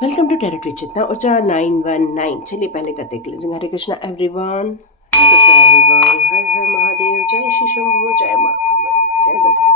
Welcome to territory चितना ऊर्जा 919। चलिए पहले करते cleansing. Hare Krishna everyone, Hare Krishna everyone, Har Har Mahadev, जय श्री शंभू, जय माँ भगवती, जय गजा।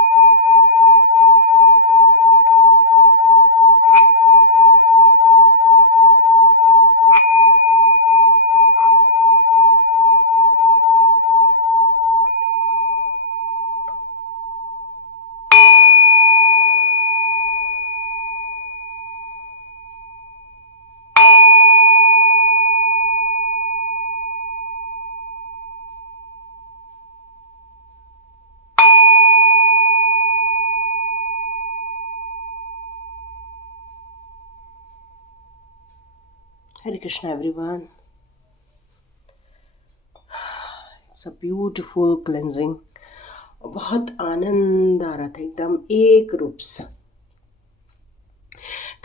Hare Krishna everyone, it's a beautiful cleansing. बहुत आनंद आ रहा था, एकदम एक रूप से।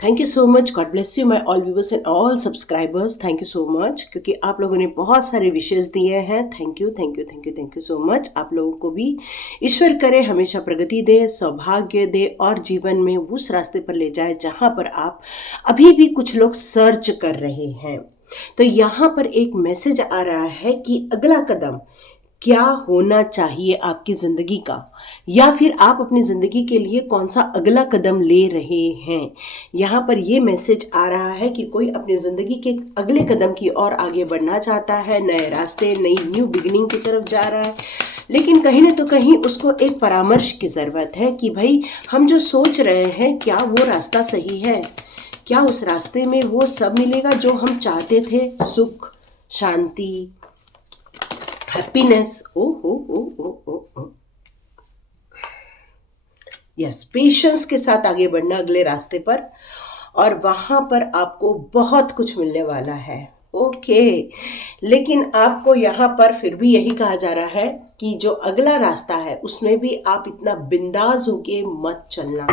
Thank you so much, God bless you my all viewers and all subscribers. Thank you so much, क्योंकि आप लोगों ने बहुत सारे विशेष दिए हैं। Thank you thank you thank you thank you so much. आप लोगों को भी ईश्वर करे हमेशा प्रगति दे, सौभाग्य दे और जीवन में उस रास्ते पर ले जाए जहाँ पर आप अभी भी कुछ लोग सर्च कर रहे हैं। तो यहाँ पर एक मैसेज आ रहा है कि अगला कदम क्या होना चाहिए आपकी ज़िंदगी का, या फिर आप अपनी ज़िंदगी के लिए कौन सा अगला कदम ले रहे हैं। यहाँ पर ये मैसेज आ रहा है कि कोई अपनी ज़िंदगी के अगले कदम की ओर आगे बढ़ना चाहता है, नए रास्ते, नई न्यू बिगिनिंग की तरफ जा रहा है, लेकिन कहीं ना तो कहीं उसको एक परामर्श की ज़रूरत है कि भाई हम जो सोच रहे हैं क्या वो रास्ता सही है, क्या उस रास्ते में वो सब मिलेगा जो हम चाहते थे, सुख, शांति, हैप्पीनेस। ओ हो ओ ओ ओ ओ यस, पेशेंस के साथ आगे बढ़ना अगले रास्ते पर, और वहां पर आपको बहुत कुछ मिलने वाला है। ओके, लेकिन आपको यहाँ पर फिर भी यही कहा जा रहा है कि जो अगला रास्ता है उसमें भी आप इतना बिंदास होके मत चलना।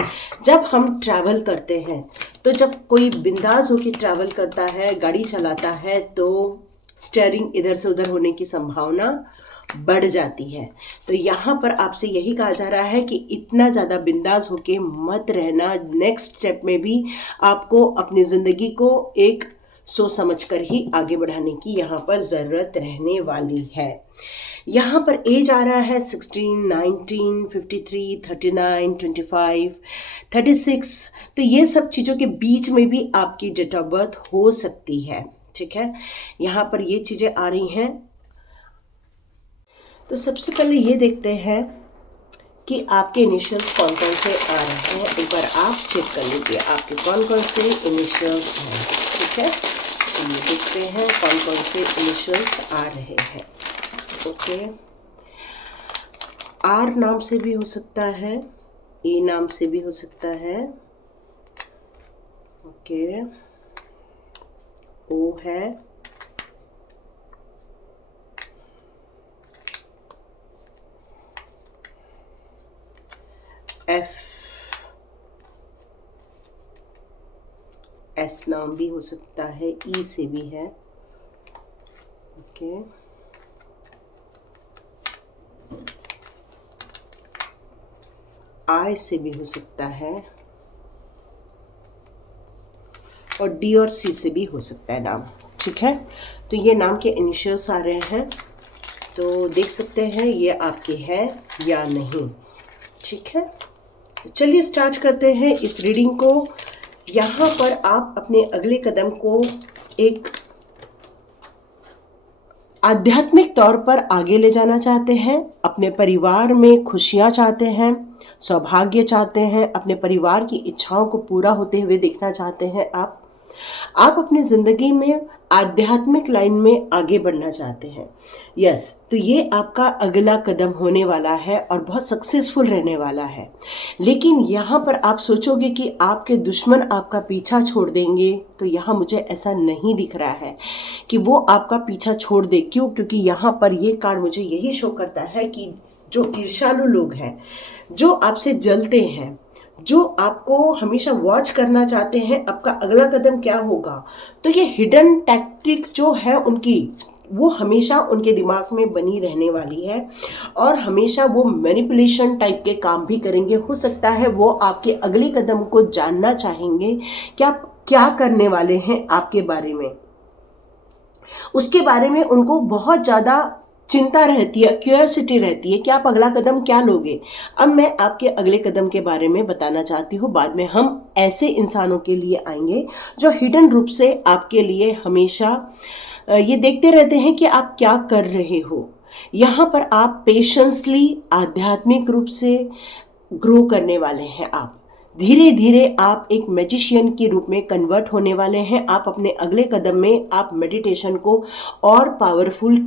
जब हम ट्रैवल करते हैं, तो जब कोई बिंदास होके ट्रैवल करता है, गाड़ी चलाता है, तो स्टीयरिंग इधर से उधर होने की संभावना बढ़ जाती है। तो यहाँ पर आपसे यही कहा जा रहा है कि इतना ज़्यादा बिंदास होके मत रहना। नेक्स्ट स्टेप में भी आपको अपनी ज़िंदगी को एक सोच समझ कर ही आगे बढ़ाने की यहाँ पर ज़रूरत रहने वाली है। यहाँ पर एज आ रहा है 16, 19, 53, 39, 25, 36। तो ये सब चीज़ों के बीच में भी आपकी डेट ऑफ बर्थ हो सकती है। ठीक है, यहाँ पर ये चीज़ें आ रही हैं। तो सबसे पहले ये देखते हैं कि आपके इनिशियल्स कौन कौन से आ रहे हैं। एक बार आप चेक कर लीजिए आपके कौन कौन से इनिशियल्स हैं। ठीक है, चलिए देखते हैं कौन कौन से इनिशियल्स आ रहे हैं। ओके, आर नाम से भी हो सकता है, ए नाम से भी हो सकता है। ओके, ओ है, एफ, एस नाम भी हो सकता है, ई से भी है। ओके, आई से भी हो सकता है, और डी और सी से भी हो सकता है नाम। ठीक है, तो ये नाम के इनिशियल्स आ रहे हैं, तो देख सकते हैं ये आपके हैं या नहीं। ठीक है, तो चलिए स्टार्ट करते हैं इस रीडिंग को। यहाँ पर आप अपने अगले कदम को एक आध्यात्मिक तौर पर आगे ले जाना चाहते हैं, अपने परिवार में खुशियाँ चाहते हैं, सौभाग्य चाहते हैं, अपने परिवार की इच्छाओं को पूरा होते हुए देखना चाहते हैं। आप अपनी ज़िंदगी में आध्यात्मिक लाइन में आगे बढ़ना चाहते हैं। यस, तो ये आपका अगला कदम होने वाला है और बहुत सक्सेसफुल रहने वाला है। लेकिन यहाँ पर आप सोचोगे कि आपके दुश्मन आपका पीछा छोड़ देंगे, तो यहाँ मुझे ऐसा नहीं दिख रहा है कि वो आपका पीछा छोड़ दे। क्यों? क्योंकि यहाँ पर ये कार्ड मुझे यही शो करता है कि जो ईर्ष्यालु लोग हैं, जो आपसे जलते हैं, जो आपको हमेशा वॉच करना चाहते हैं आपका अगला कदम क्या होगा, तो ये हिडन टैक्टिक्स जो है उनकी, वो हमेशा उनके दिमाग में बनी रहने वाली है, और हमेशा वो मैनिपुलेशन टाइप के काम भी करेंगे। हो सकता है वो आपके अगले कदम को जानना चाहेंगे कि आप क्या करने वाले हैं आपके बारे में, उसके बारे में उनको बहुत ज़्यादा चिंता रहती है, क्यूरियोसिटी रहती है कि आप अगला कदम क्या लोगे। अब मैं आपके अगले कदम के बारे में बताना चाहती हूँ। बाद में हम ऐसे इंसानों के लिए आएंगे जो हिडन रूप से आपके लिए हमेशा ये देखते रहते हैं कि आप क्या कर रहे हो। यहाँ पर आप पेशेंसली आध्यात्मिक रूप से ग्रो करने वाले हैं। आप धीरे धीरे आप एक मैजिशियन के रूप में कन्वर्ट होने वाले हैं। आप अपने अगले कदम में आप मेडिटेशन को और पावरफुल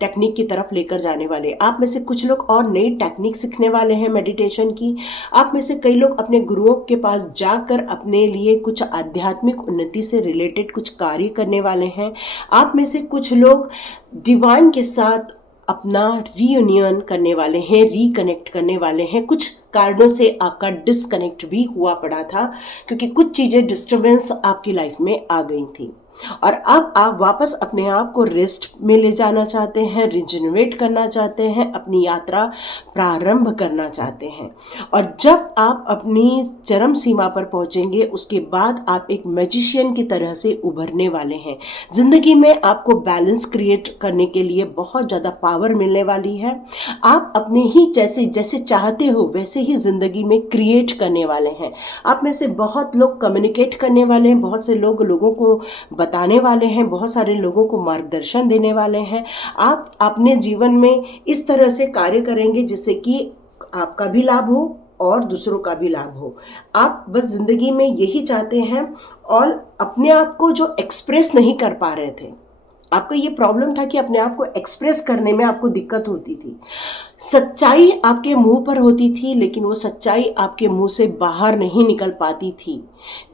टेक्निक की तरफ लेकर जाने वाले। आप में से कुछ लोग और नई टेक्निक सीखने वाले हैं मेडिटेशन की। आप में से कई लोग अपने गुरुओं के पास जाकर अपने लिए कुछ आध्यात्मिक उन्नति से रिलेटेड कुछ कार्य करने वाले हैं। आप में से कुछ लोग डिवाइन के साथ अपना रीयूनियन करने वाले हैं, रिकनेक्ट करने वाले हैं। कुछ कारणों से आपका डिस्कनेक्ट भी हुआ पड़ा था क्योंकि कुछ चीज़ें डिस्टर्बेंस आपकी लाइफ में आ गई थी और अब आप वापस अपने आप को रेस्ट में ले जाना चाहते हैं, रिजनरेट करना चाहते हैं, अपनी यात्रा प्रारंभ करना चाहते हैं। और जब आप अपनी चरम सीमा पर पहुंचेंगे उसके बाद आप एक मैजिशियन की तरह से उभरने वाले हैं। ज़िंदगी में आपको बैलेंस क्रिएट करने के लिए बहुत ज़्यादा पावर मिलने वाली है। आप अपने ही जैसे जैसे चाहते हो वैसे ही ज़िंदगी में क्रिएट करने वाले हैं। आप में से बहुत लोग कम्युनिकेट करने वाले हैं, बहुत से लोग लोगों को बताने वाले हैं, बहुत सारे लोगों को मार्गदर्शन देने वाले हैं। आप अपने जीवन में इस तरह से कार्य करेंगे जिससे कि आपका भी लाभ हो और दूसरों का भी लाभ हो। आप बस ज़िंदगी में यही चाहते हैं और अपने आप को जो एक्सप्रेस नहीं कर पा रहे थे, आपका ये प्रॉब्लम था कि अपने आप को एक्सप्रेस करने में आपको दिक्कत होती थी। सच्चाई आपके मुंह पर होती थी लेकिन वो सच्चाई आपके मुंह से बाहर नहीं निकल पाती थी।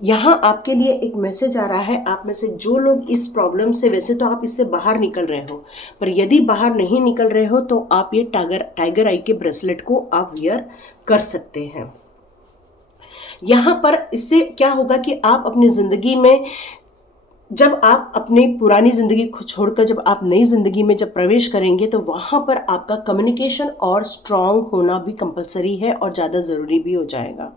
यहाँ आपके लिए एक मैसेज आ रहा है। आप में से जो लोग इस प्रॉब्लम से, वैसे तो आप इससे बाहर निकल रहे हो, पर यदि बाहर नहीं निकल रहे हो तो आप ये टाइगर आई के ब्रेसलेट को आप वियर कर सकते हैं। यहाँ पर इससे क्या होगा कि आप अपनी ज़िंदगी में जब आप अपनी पुरानी ज़िंदगी को छोड़कर जब आप नई ज़िंदगी में जब प्रवेश करेंगे तो वहाँ पर आपका कम्युनिकेशन और स्ट्रांग होना भी कंपलसरी है और ज़्यादा ज़रूरी भी हो जाएगा।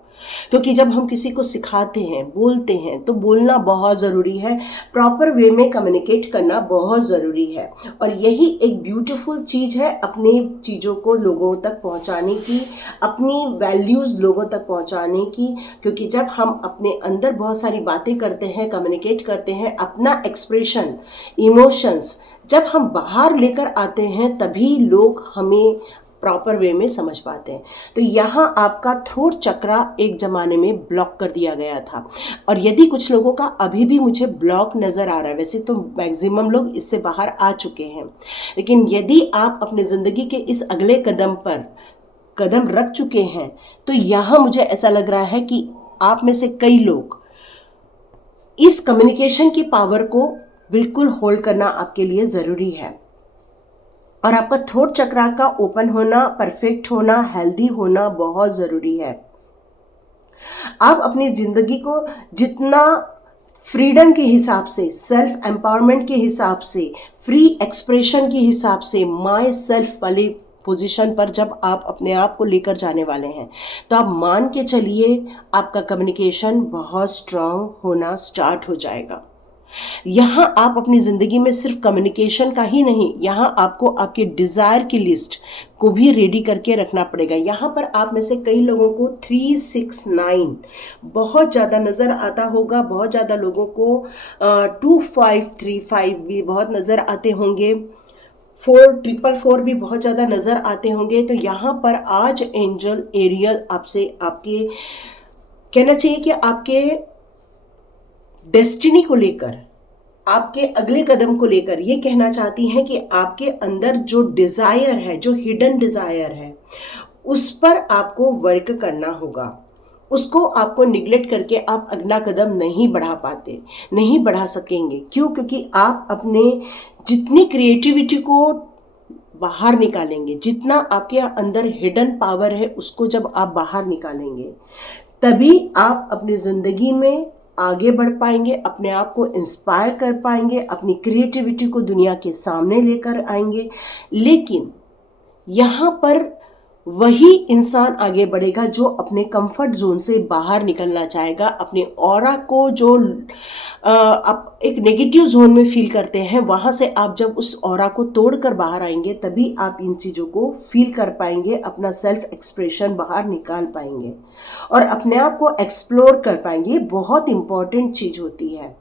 क्योंकि जब हम किसी को सिखाते हैं, बोलते हैं, तो बोलना बहुत ज़रूरी है, प्रॉपर वे में कम्युनिकेट करना बहुत ज़रूरी है। और यही एक ब्यूटीफुल चीज़ है अपनी चीज़ों को लोगों तक पहुंचाने की, अपनी वैल्यूज़ लोगों तक पहुंचाने की। क्योंकि जब हम अपने अंदर बहुत सारी बातें करते हैं, कम्युनिकेट करते हैं, अपना एक्सप्रेशन, इमोशंस जब हम बाहर लेकर आते हैं तभी लोग हमें प्रॉपर वे में समझ पाते हैं। तो यहाँ आपका थ्रोट चक्रा एक ज़माने में ब्लॉक कर दिया गया था और यदि कुछ लोगों का अभी भी मुझे ब्लॉक नज़र आ रहा है, वैसे तो मैक्सिमम लोग इससे बाहर आ चुके हैं, लेकिन यदि आप अपने ज़िंदगी के इस अगले कदम पर कदम रख चुके हैं तो यहाँ मुझे ऐसा लग रहा है कि आप में से कई लोग इस कम्युनिकेशन की पावर को बिल्कुल होल्ड करना आपके लिए ज़रूरी है। और आपका थ्रोट चक्रा का ओपन होना, परफेक्ट होना, हेल्दी होना बहुत ज़रूरी है। आप अपनी ज़िंदगी को जितना फ्रीडम के हिसाब से, सेल्फ एम्पावरमेंट के हिसाब से, फ्री एक्सप्रेशन के हिसाब से, माई सेल्फ वाली पोजीशन पर जब आप अपने आप को लेकर जाने वाले हैं तो आप मान के चलिए आपका कम्युनिकेशन बहुत स्ट्रांग होना स्टार्ट हो जाएगा। यहाँ आप अपनी ज़िंदगी में सिर्फ कम्युनिकेशन का ही नहीं, यहाँ आपको आपके डिज़ायर की लिस्ट को भी रेडी करके रखना पड़ेगा। यहाँ पर आप में से कई लोगों को 369 बहुत ज़्यादा नज़र आता होगा, बहुत ज़्यादा लोगों को 2535 भी बहुत नज़र आते होंगे, 4444 भी बहुत ज़्यादा नज़र आते होंगे। तो यहाँ पर आज एंजल एरियल आपसे आपके कहना चाहिए कि आपके डेस्टिनी को लेकर, आपके अगले कदम को लेकर ये कहना चाहती हैं कि आपके अंदर जो डिज़ायर है, जो हिडन डिज़ायर है, उस पर आपको वर्क करना होगा। उसको आपको निगलेक्ट करके आप अगला कदम नहीं बढ़ा पाते, नहीं बढ़ा सकेंगे। क्यों? क्योंकि आप अपने जितनी क्रिएटिविटी को बाहर निकालेंगे, जितना आपके अंदर हिडन पावर है उसको जब आप बाहर निकालेंगे तभी आप अपनी ज़िंदगी में आगे बढ़ पाएंगे, अपने आप को इंस्पायर कर पाएंगे, अपनी क्रिएटिविटी को दुनिया के सामने लेकर आएंगे। लेकिन यहाँ पर वही इंसान आगे बढ़ेगा जो अपने कंफर्ट जोन से बाहर निकलना चाहेगा, अपने ऑरा को जो आप एक नेगेटिव जोन में फील करते हैं, वहाँ से आप जब उस ऑरा को तोड़कर बाहर आएंगे तभी आप इन चीज़ों को फील कर पाएंगे, अपना सेल्फ एक्सप्रेशन बाहर निकाल पाएंगे और अपने आप को एक्सप्लोर कर पाएंगे। ये बहुत इंपॉर्टेंट चीज़ होती है।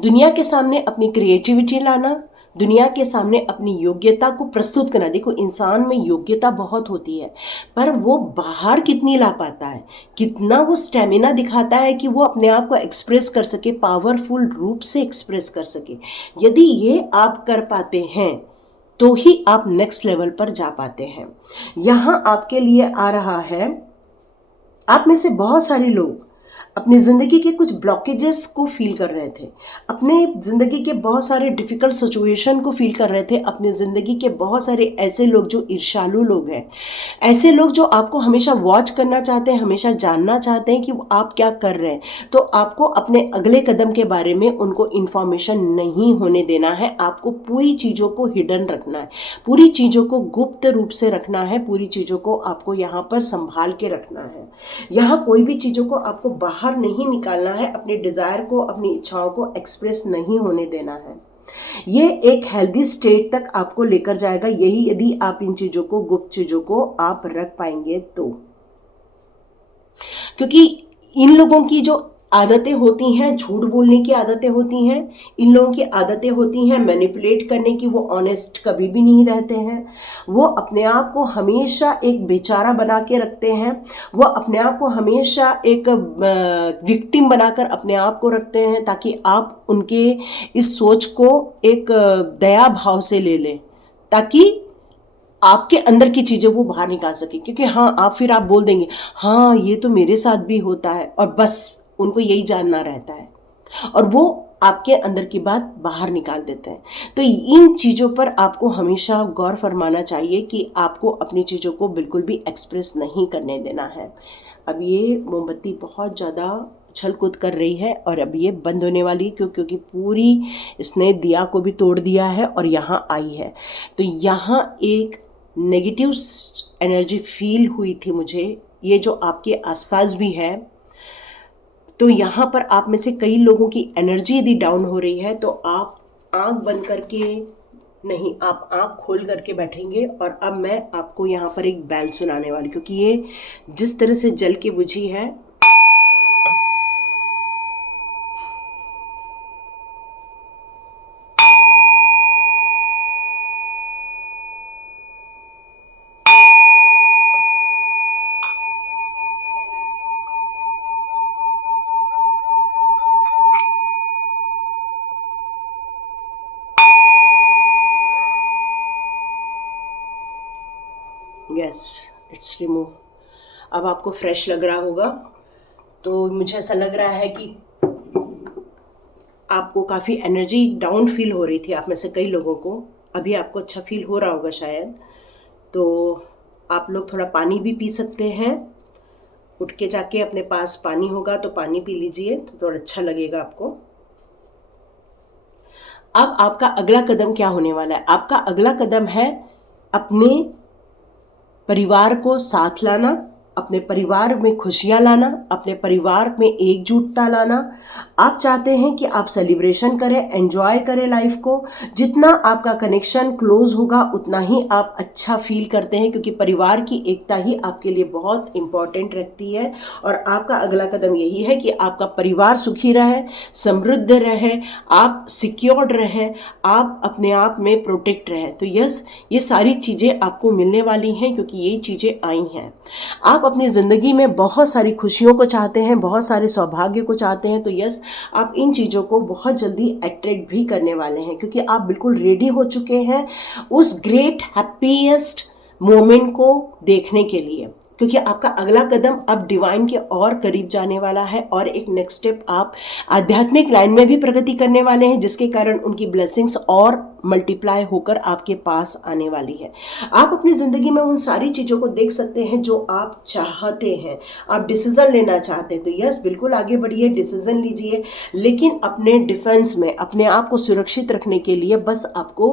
दुनिया के सामने अपनी क्रिएटिविटी लाना, दुनिया के सामने अपनी योग्यता को प्रस्तुत करना। देखो, इंसान में योग्यता बहुत होती है, पर वो बाहर कितनी ला पाता है, कितना वो स्टेमिना दिखाता है कि वो अपने आप को एक्सप्रेस कर सके, पावरफुल रूप से एक्सप्रेस कर सके। यदि ये आप कर पाते हैं तो ही आप नेक्स्ट लेवल पर जा पाते हैं। यहाँ आपके लिए आ रहा है, आप में से बहुत सारे लोग अपनी ज़िंदगी के कुछ ब्लॉकेजेस को फील कर रहे थे, अपने ज़िंदगी के बहुत सारे डिफ़िकल्ट सिचुएशन को फील कर रहे थे, अपनी ज़िंदगी के बहुत सारे ऐसे लोग जो ईर्ष्यालु लोग हैं, ऐसे लोग जो आपको हमेशा वॉच करना चाहते हैं, हमेशा जानना चाहते हैं कि आप क्या कर रहे हैं। तो आपको अपने अगले कदम के बारे में उनको इन्फॉर्मेशन नहीं होने देना है। आपको पूरी चीज़ों को हिडन रखना है, पूरी चीज़ों को गुप्त रूप से रखना है, पूरी चीज़ों को आपको यहाँ पर संभाल के रखना है। यहाँ कोई भी चीज़ों को आपको बाहर नहीं निकालना है, अपने डिज़ायर को, अपनी इच्छाओं को एक्सप्रेस नहीं होने देना है। ये एक हेल्दी स्टेट तक आपको लेकर जाएगा, यही यदि आप इन चीज़ों को, गुप्त चीज़ों को आप रख पाएंगे तो। क्योंकि इन लोगों की जो आदतें होती हैं, झूठ बोलने की आदतें होती हैं, इन लोगों की आदतें होती हैं मैनिपुलेट करने की, वो ऑनेस्ट कभी भी नहीं रहते हैं, वो अपने आप को हमेशा एक बेचारा बना के रखते हैं, वो अपने आप को हमेशा एक विक्टिम बनाकर अपने आप को रखते हैं, ताकि आप उनके इस सोच को एक दया भाव से ले लें, ताकि आपके अंदर की चीज़ें वो बाहर निकाल सके। क्योंकि हाँ, आप फिर आप बोल देंगे हाँ ये तो मेरे साथ भी होता है, और बस उनको यही जानना रहता है और वो आपके अंदर की बात बाहर निकाल देते हैं। तो इन चीज़ों पर आपको हमेशा गौर फरमाना चाहिए कि आपको अपनी चीज़ों को बिल्कुल भी एक्सप्रेस नहीं करने देना है। अब ये मोमबत्ती बहुत ज़्यादा छल कूद कर रही है और अब ये बंद होने वाली है, क्योंकि पूरी इसने दिया को भी तोड़ दिया है और यहाँ आई है। तो यहाँ एक नेगेटिव एनर्जी फील हुई थी मुझे, ये जो आपके आसपास भी है। तो यहाँ पर आप में से कई लोगों की एनर्जी यदि डाउन हो रही है तो आप आंख बंद करके नहीं, आप आंख खोल करके बैठेंगे। और अब मैं आपको यहाँ पर एक बैल सुनाने वाली, क्योंकि ये जिस तरह से जल के बुझी है, यस इट्स रिमूव। अब आपको फ्रेश लग रहा होगा। तो मुझे ऐसा लग रहा है कि आपको काफ़ी एनर्जी डाउन फील हो रही थी, आप में से कई लोगों को। अभी आपको अच्छा फील हो रहा होगा शायद। तो आप लोग थोड़ा पानी भी पी सकते हैं, उठ के जाके अपने पास पानी होगा तो पानी पी लीजिए, तो थोड़ा अच्छा लगेगा आपको। अब आपका अगला कदम क्या होने वाला है? आपका अगला कदम है अपने परिवार को साथ लाना, अपने परिवार में खुशियाँ लाना, अपने परिवार में एकजुटता लाना। आप चाहते हैं कि आप सेलिब्रेशन करें, एंजॉय करें लाइफ को। जितना आपका कनेक्शन क्लोज होगा उतना ही आप अच्छा फील करते हैं, क्योंकि परिवार की एकता ही आपके लिए बहुत इम्पॉर्टेंट रखती है। और आपका अगला कदम यही है कि आपका परिवार सुखी रहे, समृद्ध रहे, आप सिक्योर्ड रहें, आप अपने आप में प्रोटेक्ट रहें। तो यस, ये सारी चीज़ें आपको मिलने वाली हैं, क्योंकि ये चीज़ें आई हैं। आप अपनी ज़िंदगी में बहुत सारी खुशियों को चाहते हैं, बहुत सारे सौभाग्य को चाहते हैं। तो यस, आप इन चीज़ों को बहुत जल्दी अट्रैक्ट भी करने वाले हैं, क्योंकि आप बिल्कुल रेडी हो चुके हैं उस ग्रेट हैप्पीएस्ट मोमेंट को देखने के लिए। क्योंकि आपका अगला कदम अब डिवाइन के और करीब जाने वाला है, और एक नेक्स्ट स्टेप आप आध्यात्मिक लाइन में भी प्रगति करने वाले हैं, जिसके कारण उनकी ब्लेसिंग्स और मल्टीप्लाई होकर आपके पास आने वाली है। आप अपनी ज़िंदगी में उन सारी चीज़ों को देख सकते हैं जो आप चाहते हैं। आप डिसीज़न लेना चाहते हैं तो यस, बिल्कुल आगे बढ़िए, डिसीज़न लीजिए, लेकिन अपने डिफेंस में अपने आप को सुरक्षित रखने के लिए बस आपको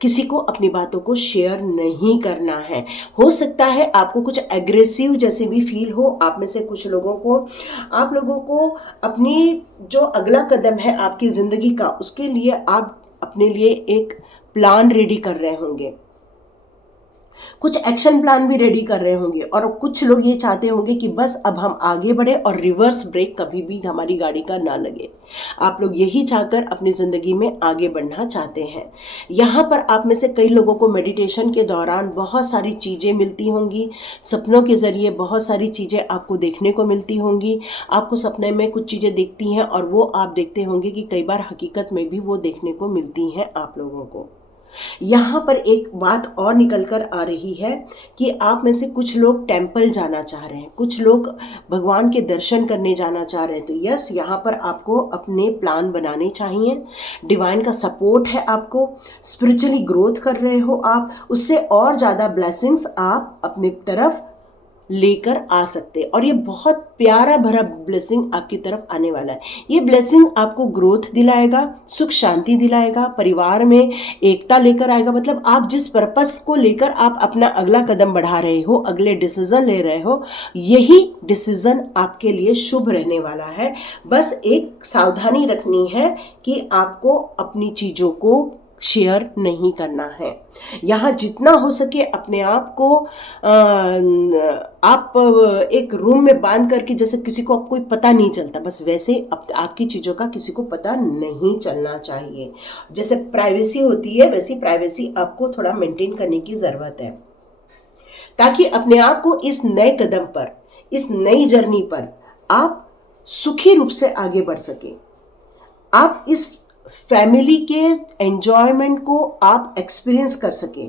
किसी को अपनी बातों को शेयर नहीं करना है। हो सकता है आपको कुछ एग्रेसिव जैसे भी फील हो, आप में से कुछ लोगों को, आप लोगों को अपनी जो अगला कदम है आपकी ज़िंदगी का, उसके लिए आप अपने लिए एक प्लान रेडी कर रहे होंगे, कुछ एक्शन प्लान भी रेडी कर रहे होंगे, और कुछ लोग ये चाहते होंगे कि बस अब हम आगे बढ़े और रिवर्स ब्रेक कभी भी हमारी गाड़ी का ना लगे। आप लोग यही चाहकर अपनी ज़िंदगी में आगे बढ़ना चाहते हैं। यहाँ पर आप में से कई लोगों को मेडिटेशन के दौरान बहुत सारी चीज़ें मिलती होंगी, सपनों के ज़रिए बहुत सारी चीज़ें आपको देखने को मिलती होंगी। आपको सपने में कुछ चीज़ें दिखती हैं और वो आप देखते होंगे कि कई बार हकीकत में भी वो देखने को मिलती हैं आप लोगों को। यहाँ पर एक बात और निकल कर आ रही है कि आप में से कुछ लोग टेंपल जाना चाह रहे हैं, कुछ लोग भगवान के दर्शन करने जाना चाह रहे हैं। तो यस, यहाँ पर आपको अपने प्लान बनाने चाहिए। डिवाइन का सपोर्ट है, आपको स्पिरिचुअली ग्रोथ कर रहे हो आप, उससे और ज़्यादा ब्लेसिंग्स आप अपने तरफ लेकर आ सकते, और ये बहुत प्यारा भरा ब्लेसिंग आपकी तरफ आने वाला है। ये ब्लेसिंग आपको ग्रोथ दिलाएगा, सुख शांति दिलाएगा, परिवार में एकता लेकर आएगा। मतलब आप जिस पर्पस को लेकर आप अपना अगला कदम बढ़ा रहे हो, अगले डिसीजन ले रहे हो, यही डिसीजन आपके लिए शुभ रहने वाला है। बस एक सावधानी रखनी है कि आपको अपनी चीज़ों को शेयर नहीं करना है। यहाँ जितना हो सके अपने आप को आप एक रूम में बांध करके, जैसे किसी को कोई पता नहीं चलता, बस वैसे आपकी चीज़ों का किसी को पता नहीं चलना चाहिए। जैसे प्राइवेसी होती है, वैसी प्राइवेसी आपको थोड़ा मेंटेन करने की ज़रूरत है, ताकि अपने आप को इस नए कदम पर, इस नई जर्नी पर आप सुखी रूप से आगे बढ़ सके। आप इस फैमिली के एंजॉयमेंट को आप एक्सपीरियंस कर सके।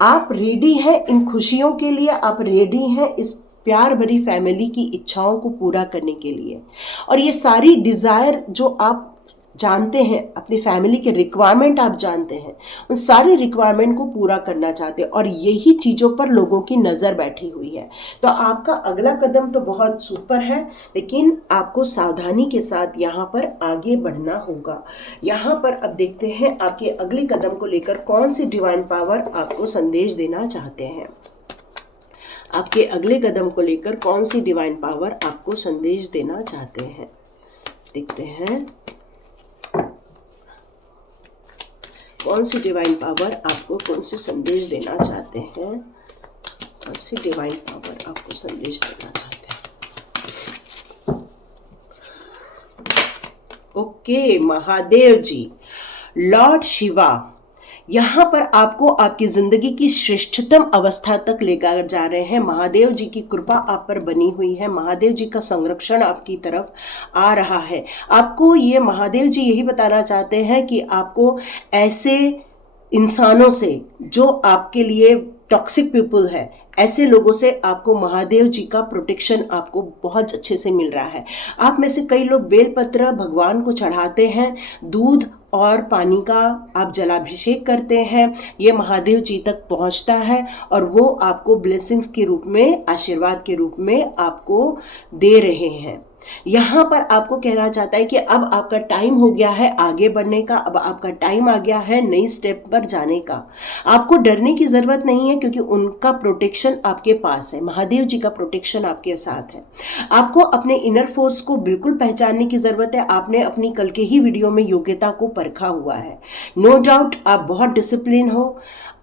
आप रेडी हैं इन खुशियों के लिए, आप रेडी हैं इस प्यार भरी फैमिली की इच्छाओं को पूरा करने के लिए। और ये सारी डिज़ायर जो आप जानते हैं, अपनी फैमिली के रिक्वायरमेंट आप जानते हैं, उन सारी रिक्वायरमेंट को पूरा करना चाहते हैं, और यही चीज़ों पर लोगों की नज़र बैठी हुई है। तो आपका अगला कदम तो बहुत सुपर है, लेकिन आपको सावधानी के साथ यहाँ पर आगे बढ़ना होगा। यहाँ पर अब देखते हैं आपके अगले कदम को लेकर कौन सी डिवाइन पावर आपको संदेश देना चाहते हैं। आपके अगले कदम को लेकर कौन सी डिवाइन पावर आपको संदेश देना चाहते हैं, देखते हैं कौन सी डिवाइन पावर आपको कौन से संदेश देना चाहते हैं। कौन सी डिवाइन पावर आपको संदेश देना चाहते हैं। ओके, महादेव जी, लॉर्ड शिवा यहाँ पर आपको आपकी ज़िंदगी की श्रेष्ठतम अवस्था तक लेकर जा रहे हैं। महादेव जी की कृपा आप पर बनी हुई है, महादेव जी का संरक्षण आपकी तरफ आ रहा है। आपको ये महादेव जी यही बताना चाहते हैं कि आपको ऐसे इंसानों से जो आपके लिए टॉक्सिक पीपल है, ऐसे लोगों से आपको महादेव जी का प्रोटेक्शन आपको बहुत अच्छे से मिल रहा है। आप में से कई लोग बेलपत्र भगवान को चढ़ाते हैं, दूध और पानी का आप जलाभिषेक करते हैं, ये महादेव जी तक पहुंचता है और वो आपको ब्लेसिंग्स के रूप में, आशीर्वाद के रूप में आपको दे रहे हैं। यहाँ पर आपको कहना चाहता है कि अब आपका टाइम हो गया है आगे बढ़ने का, अब आपका टाइम आ गया है नई स्टेप पर जाने का। आपको डरने की ज़रूरत नहीं है, क्योंकि उनका प्रोटेक्शन आपके पास है, महादेव जी का प्रोटेक्शन आपके साथ है। आपको अपने इनर फोर्स को बिल्कुल पहचानने की ज़रूरत है। आपने अपनी कल के ही वीडियो में योग्यता को परखा हुआ है। नो डाउट आप बहुत डिसिप्लिन हो,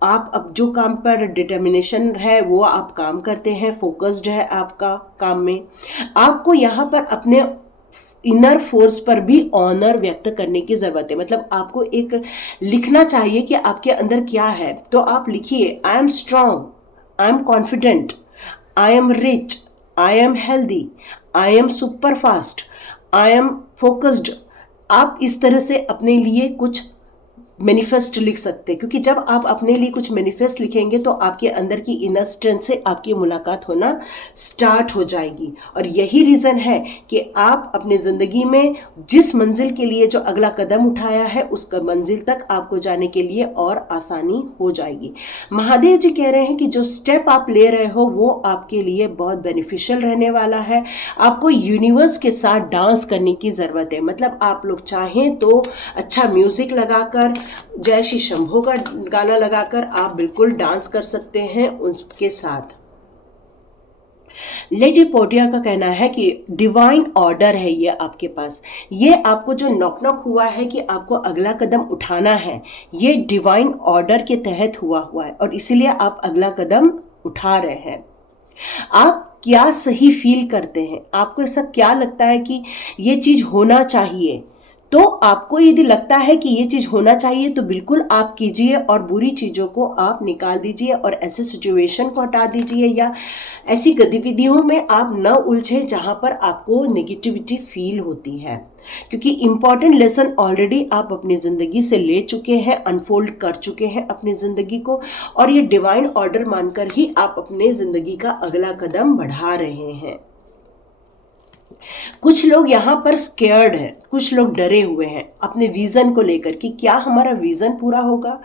आप अब जो काम पर डिटर्मिनेशन है वो आप काम करते हैं, फोकस्ड है आपका काम में। आपको यहाँ पर अपने इनर फोर्स पर भी ऑनर व्यक्त करने की ज़रूरत है। मतलब आपको एक लिखना चाहिए कि आपके अंदर क्या है, तो आप लिखिए, I am strong, I am confident, I am rich, I am healthy, I am super fast, I am focused. आप इस तरह से अपने लिए कुछ मैनिफेस्ट लिख सकते हैं, क्योंकि जब आप अपने लिए कुछ मैनिफेस्ट लिखेंगे तो आपके अंदर की इनर स्ट्रेंथ से आपकी मुलाकात होना स्टार्ट हो जाएगी। और यही रीज़न है कि आप अपने ज़िंदगी में जिस मंजिल के लिए जो अगला कदम उठाया है उस मंजिल तक आपको जाने के लिए और आसानी हो जाएगी। महादेव जी कह रहे हैं कि जो स्टेप आप ले रहे हो वो आपके लिए बहुत बेनिफिशियल रहने वाला है। आपको यूनिवर्स के साथ डांस करने की ज़रूरत है। मतलब आप लोग चाहें तो अच्छा म्यूज़िक लगाकर, जय श्री शंभो का गाना लगाकर आप बिल्कुल डांस कर सकते हैं उसके साथ। लेडी पोटिया का कहना है कि डिवाइन ऑर्डर है ये आपके पास, ये आपको जो नॉक नॉक हुआ है कि आपको अगला कदम उठाना है, ये डिवाइन ऑर्डर के तहत हुआ है और इसीलिए आप अगला कदम उठा रहे हैं। आप क्या सही फील करते हैं, आपको ऐसा क्या लगता है कि ये चीज़ होना चाहिए, तो आपको यदि लगता है कि ये चीज़ होना चाहिए तो बिल्कुल आप कीजिए और बुरी चीज़ों को आप निकाल दीजिए और ऐसे सिचुएशन को हटा दीजिए या ऐसी गतिविधियों में आप न उलझे जहाँ पर आपको नेगेटिविटी फील होती है, क्योंकि इम्पॉर्टेंट लेसन ऑलरेडी आप अपनी ज़िंदगी से ले चुके हैं, अनफोल्ड कर चुके हैं अपनी ज़िंदगी को, और ये डिवाइन ऑर्डर मानकर ही आप अपने ज़िंदगी का अगला कदम बढ़ा रहे हैं। कुछ लोग यहाँ पर स्केयर्ड हैं, कुछ लोग डरे हुए हैं अपने विज़न को लेकर कि क्या हमारा विज़न पूरा होगा,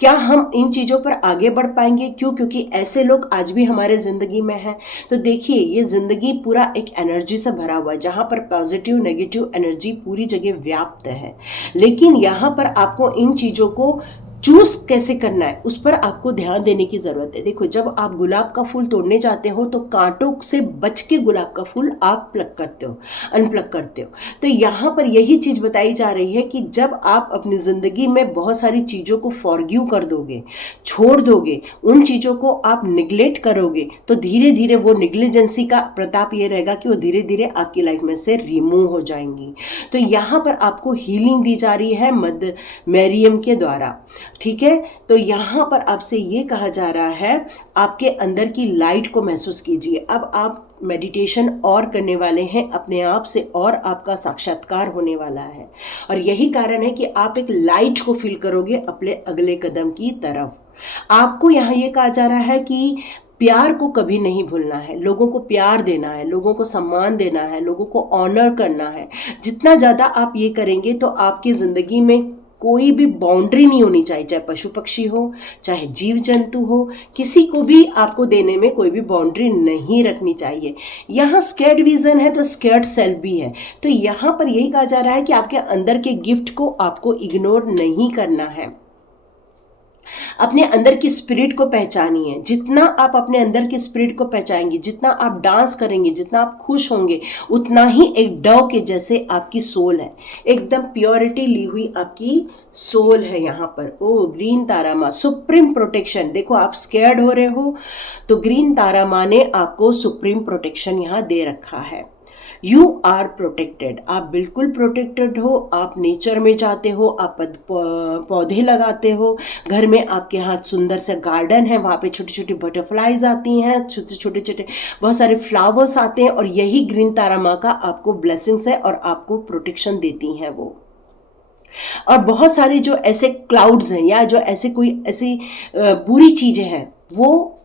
क्या हम इन चीज़ों पर आगे बढ़ पाएंगे। क्यों? क्योंकि ऐसे लोग आज भी हमारे ज़िंदगी में हैं। तो देखिए, ये ज़िंदगी पूरा एक एनर्जी से भरा हुआ है जहाँ पर पॉजिटिव नेगेटिव एनर्जी पूरी जगह व्याप्त है, लेकिन यहाँ पर आपको इन चीज़ों को चूज कैसे करना है उस पर आपको ध्यान देने की ज़रूरत है। देखो, जब आप गुलाब का फूल तोड़ने जाते हो तो कांटों से बच के गुलाब का फूल आप प्लग करते हो, अनप्लग करते हो। तो यहाँ पर यही चीज़ बताई जा रही है कि जब आप अपनी ज़िंदगी में बहुत सारी चीज़ों को फॉरगिव कर दोगे, छोड़ दोगे, उन चीज़ों को आप निगलेक्ट करोगे, तो धीरे धीरे वो निग्लिजेंसी का प्रताप ये रहेगा कि वो धीरे धीरे आपकी लाइफ में से रिमूव हो जाएंगी। तो यहाँ पर आपको हीलिंग दी जा रही है मदर मैरियम के द्वारा, ठीक है। तो यहाँ पर आपसे ये कहा जा रहा है, आपके अंदर की लाइट को महसूस कीजिए। अब आप मेडिटेशन और करने वाले हैं अपने आप से, और आपका साक्षात्कार होने वाला है, और यही कारण है कि आप एक लाइट को फील करोगे अपने अगले कदम की तरफ। आपको यहाँ ये कहा जा रहा है कि प्यार को कभी नहीं भूलना है, लोगों को प्यार देना है, लोगों को सम्मान देना है, लोगों को ऑनर करना है। जितना ज़्यादा आप ये करेंगे तो आपकी ज़िंदगी में कोई भी बाउंड्री नहीं होनी चाहिए, चाहे पशु पक्षी हो, चाहे जीव जंतु हो, किसी को भी आपको देने में कोई भी बाउंड्री नहीं रखनी चाहिए। यहाँ स्केर्ड विजन है तो स्केर्ड सेल्फ भी है। तो यहाँ पर यही कहा जा रहा है कि आपके अंदर के गिफ्ट को आपको इग्नोर नहीं करना है, अपने अंदर की स्पिरिट को पहचानिए। जितना आप अपने अंदर की स्पिरिट को पहचानेंगे, जितना आप डांस करेंगे, जितना आप खुश होंगे, उतना ही एक डव के जैसे आपकी सोल है, एकदम प्योरिटी ली हुई आपकी सोल है यहाँ पर। ओ ग्रीन तारा माँ, सुप्रीम प्रोटेक्शन। देखो, आप स्केर्ड हो रहे हो तो ग्रीन तारा माँ ने आपको सुप्रीम प्रोटेक्शन यहाँ दे रखा है। यू आर प्रोटेक्टेड, आप बिल्कुल प्रोटेक्टेड हो। आप नेचर में जाते हो, आप पौधे लगाते हो, घर में आपके यहाँ सुंदर सा गार्डन है, वहाँ पे छोटी छोटी बटरफ्लाईज आती हैं, छोटे छोटे छोटे बहुत सारे फ्लावर्स आते हैं, और यही ग्रीन तारा माँ का आपको ब्लेसिंग्स है और आपको प्रोटेक्शन देती हैं वो। और बहुत सारे जो ऐसे क्लाउड्स हैं या जो ऐसे कोई ऐसी बुरी चीज़ें हैं, वो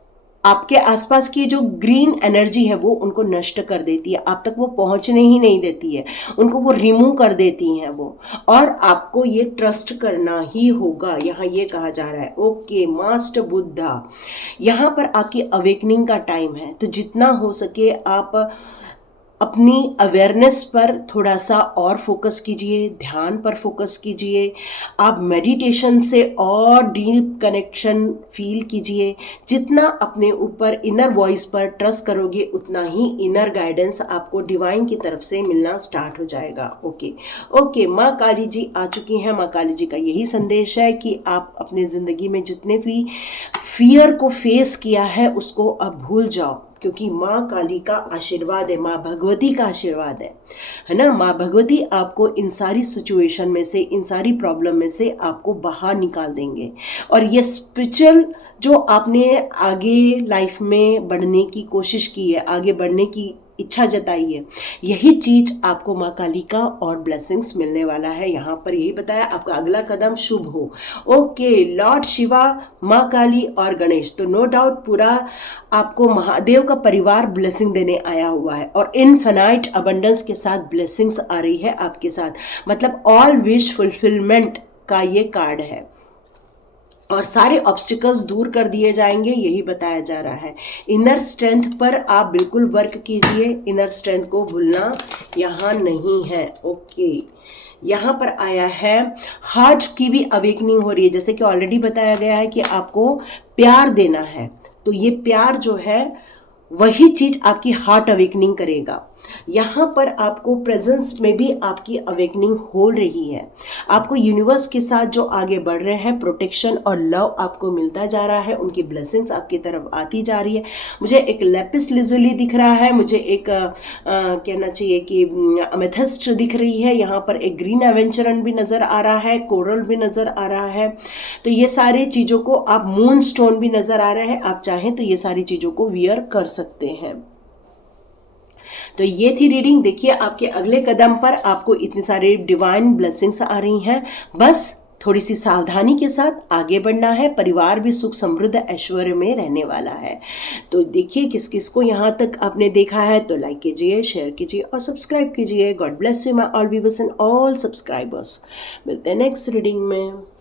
आपके आसपास की जो ग्रीन एनर्जी है वो उनको नष्ट कर देती है, आप तक वो पहुंचने ही नहीं देती है, उनको वो रिमूव कर देती हैं वो। और आपको ये ट्रस्ट करना ही होगा, यहाँ ये कहा जा रहा है। ओके मास्टर बुद्धा, यहाँ पर आपकी अवेकनिंग का टाइम है, तो जितना हो सके आप अपनी अवेयरनेस पर थोड़ा सा और फोकस कीजिए, ध्यान पर फोकस कीजिए। आप मेडिटेशन से और डीप कनेक्शन फील कीजिए। जितना अपने ऊपर इनर वॉइस पर ट्रस्ट करोगे, उतना ही इनर गाइडेंस आपको डिवाइन की तरफ से मिलना स्टार्ट हो जाएगा। ओके, माँ काली जी आ चुकी हैं। माँ काली जी का यही संदेश है कि आप अपने ज़िंदगी में जितने भी फियर को फेस किया है उसको अब भूल जाओ, क्योंकि माँ काली का आशीर्वाद है, माँ भगवती का आशीर्वाद है ना। माँ भगवती आपको इन सारी सिचुएशन में से, इन सारी प्रॉब्लम में से आपको बाहर निकाल देंगे। और ये स्पिरिचुअल जो आपने आगे लाइफ में बढ़ने की कोशिश की है, आगे बढ़ने की इच्छा जताइए, यही चीज़ आपको माँ काली का और ब्लेसिंग्स मिलने वाला है। यहाँ पर यही बताया आपका अगला कदम शुभ हो। ओके, लॉर्ड शिवा, माँ काली और गणेश, तो नो डाउट पूरा आपको महादेव का परिवार ब्लेसिंग देने आया हुआ है और इनफिनाइट अबंडेंस के साथ ब्लेसिंग्स आ रही है आपके साथ, मतलब ऑल विश फुलफिलमेंट का ये कार्ड है और सारे ऑब्स्टिकल्स दूर कर दिए जाएंगे, यही बताया जा रहा है। इनर स्ट्रेंथ पर आप बिल्कुल वर्क कीजिए, इनर स्ट्रेंथ को भूलना यहाँ नहीं है। ओके, यहाँ पर आया है हार्ट की भी अवेकनिंग हो रही है, जैसे कि ऑलरेडी बताया गया है कि आपको प्यार देना है, तो ये प्यार जो है वही चीज आपकी हार्ट अवेकनिंग करेगा। यहाँ पर आपको प्रेजेंस में भी आपकी अवेकनिंग हो रही है। आपको यूनिवर्स के साथ जो आगे बढ़ रहे हैं, प्रोटेक्शन और लव आपको मिलता जा रहा है, उनकी ब्लेसिंग्स आपकी तरफ आती जा रही है। मुझे एक लेपिस लिजुली दिख रहा है, मुझे एक कहना चाहिए कि अमेथिस्ट दिख रही है, यहाँ पर एक ग्रीन एवेंचरन भी नज़र आ रहा है, कोरल भी नज़र आ रहा है। तो ये सारी चीज़ों को आप, मून स्टोन भी नज़र आ रहे हैं, आप चाहें तो ये सारी चीज़ों को वियर कर सकते हैं। तो ये थी रीडिंग। देखिए आपके अगले कदम पर आपको इतनी सारी डिवाइन ब्लेसिंग्स आ रही हैं, बस थोड़ी सी सावधानी के साथ आगे बढ़ना है। परिवार भी सुख समृद्ध ऐश्वर्य में रहने वाला है। तो देखिए किस किस को यहाँ तक आपने देखा है, तो लाइक कीजिए, शेयर कीजिए और सब्सक्राइब कीजिए। God bless you my all viewers and all subscribers. मिलते हैं नेक्स्ट रीडिंग में।